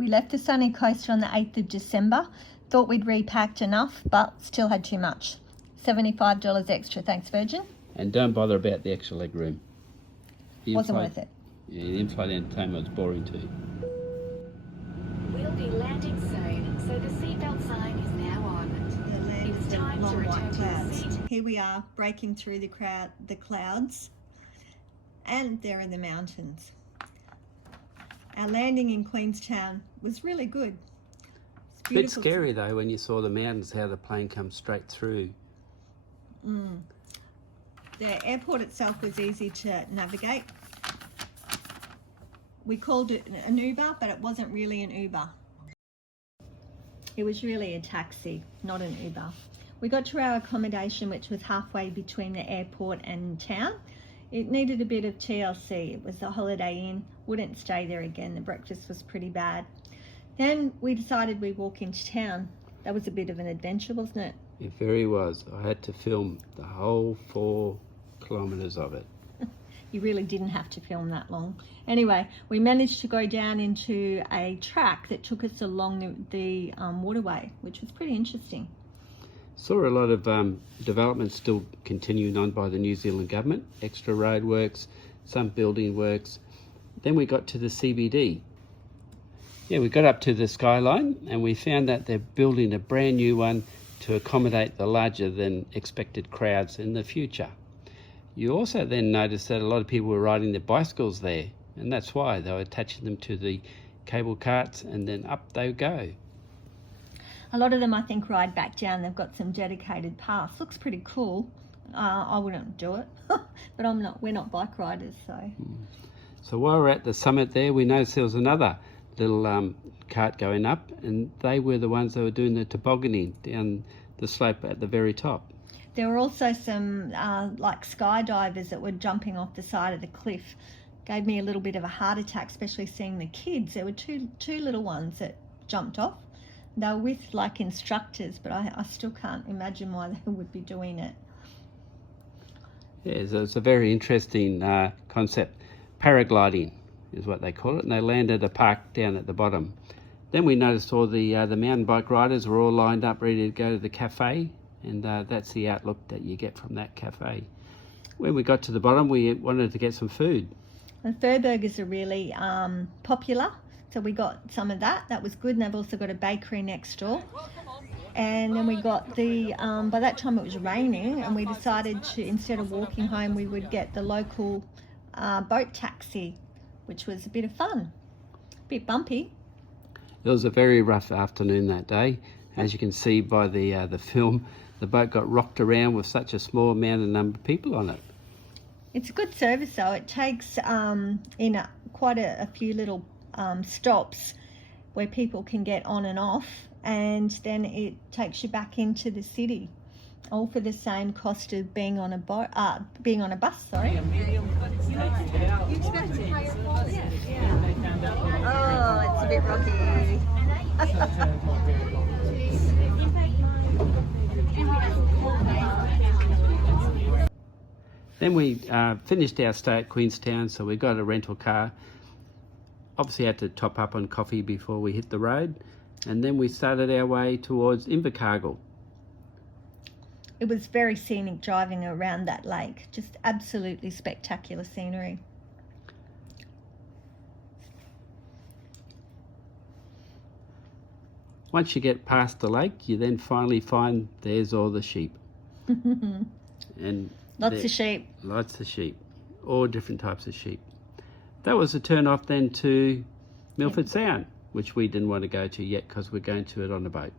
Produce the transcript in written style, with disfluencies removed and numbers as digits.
We left the sunny coast on the 8th of December. Thought we'd repacked enough, but still had too much. $75 extra, thanks Virgin. And don't bother about the extra leg room. Wasn't worth it. Yeah, the in-flight entertainment was boring too. We'll be landing soon, so the seatbelt sign is now on. It's time to return to your seat. Here we are, breaking through the clouds, and there are the mountains. Our landing in Queenstown was really good. It's a bit scary though when you saw the mountains, how the plane comes straight through. The airport itself was easy to navigate. We called it an Uber, but it wasn't really an Uber. It was really a taxi, not an Uber. We got to our accommodation, which was halfway between the airport and town. It needed a bit of TLC. It was a Holiday Inn. Wouldn't stay there again. The breakfast was pretty bad. Then we decided we'd walk into town. That was a bit of an adventure, wasn't it? It very was. I had to film the whole 4 kilometres of it. You really didn't have to film that long. Anyway, we managed to go down into a track that took us along the waterway, which was pretty interesting. Saw a lot of development still continuing on by the New Zealand government, extra road works, some building works. Then we got to the CBD. Yeah, we got up to the skyline and we found that they're building a brand new one to accommodate the larger than expected crowds in the future. You also then noticed that a lot of people were riding their bicycles there, and that's why they were attaching them to the cable carts and then up they go. A lot of them, I think, ride back down. They've got some dedicated paths. Looks pretty cool. I wouldn't do it, but we're not bike riders, so. So while we're at the summit there, we noticed there was another little cart going up, and they were the ones that were doing the tobogganing down the slope at the very top. There were also some like skydivers that were jumping off the side of the cliff. Gave me a little bit of a heart attack, especially seeing the kids. There were two little ones that jumped off. They were with like instructors, but I still can't imagine why they would be doing it. Yeah, so it's a very interesting concept. Paragliding is what they call it, and they land at a park down at the bottom. Then we noticed all the mountain bike riders were all lined up ready to go to the cafe, and that's the outlook that you get from that cafe. When we got to the bottom, we wanted to get some food. The fur burgers are really popular, so we got some of that. That was good, and they've also got a bakery next door. And then we got the, by that time it was raining, and we decided to, instead of walking home, we would get the local boat taxi, which was a bit of fun, a bit bumpy. It was a very rough afternoon that day. As you can see by the film, the boat got rocked around with such a small amount of number of people on it. It's a good service though. It takes in quite a few little stops where people can get on and off, and then it takes you back into the city, all for the same cost of being on a bus. Sorry. You expect to pay Oh, it's a bit rocky. Then we finished our stay at Queenstown, so we got a rental car. Obviously had to top up on coffee before we hit the road, and then we started our way towards Invercargill. It was very scenic driving around that lake, just absolutely spectacular scenery. Once you get past the lake, you then finally find there's all the sheep. And Lots of sheep. Lots of sheep, all different types of sheep. That was a turn off then to Milford Sound, which we didn't want to go to yet because we're going to it on a boat.